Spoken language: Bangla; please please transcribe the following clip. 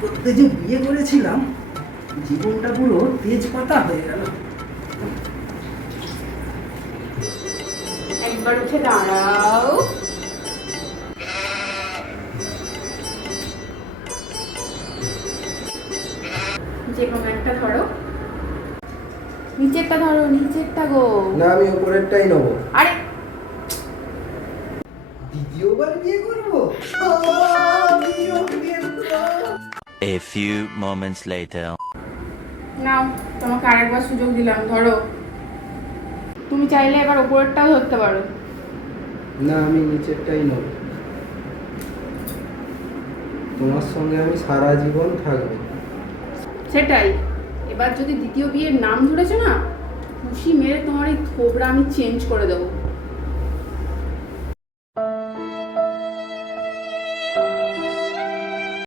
করতে যে বিয়ে করেছিলাম, জীবনটা পুরো তেজপাতা হয়ে গেল। একবার উঠে দাঁড়াও। যে কোনো একটা ধরো। নিচেরটা ধরো, নিচেরটা গো। না, আমি উপরেরটাই নেবো। আরে দ্বিতীয়বার বিয়ে করবো? A few moments later. নাও, তোমাকে আরেকবার সুযোগ দিলাম, ধরো। তুমি চাইলে এবার উপরেরটাও ধরতে পারো। না, আমি নিচেরটাই নেব। তোমার সঙ্গে আমি সারা জীবন থাকবো। সেটাই। এবার যদি দ্বিতীয় বিয়ের নাম ধরেছো না, খুশি মেরে তোমার এই থোবড়া আমি চেঞ্জ করে দেবো।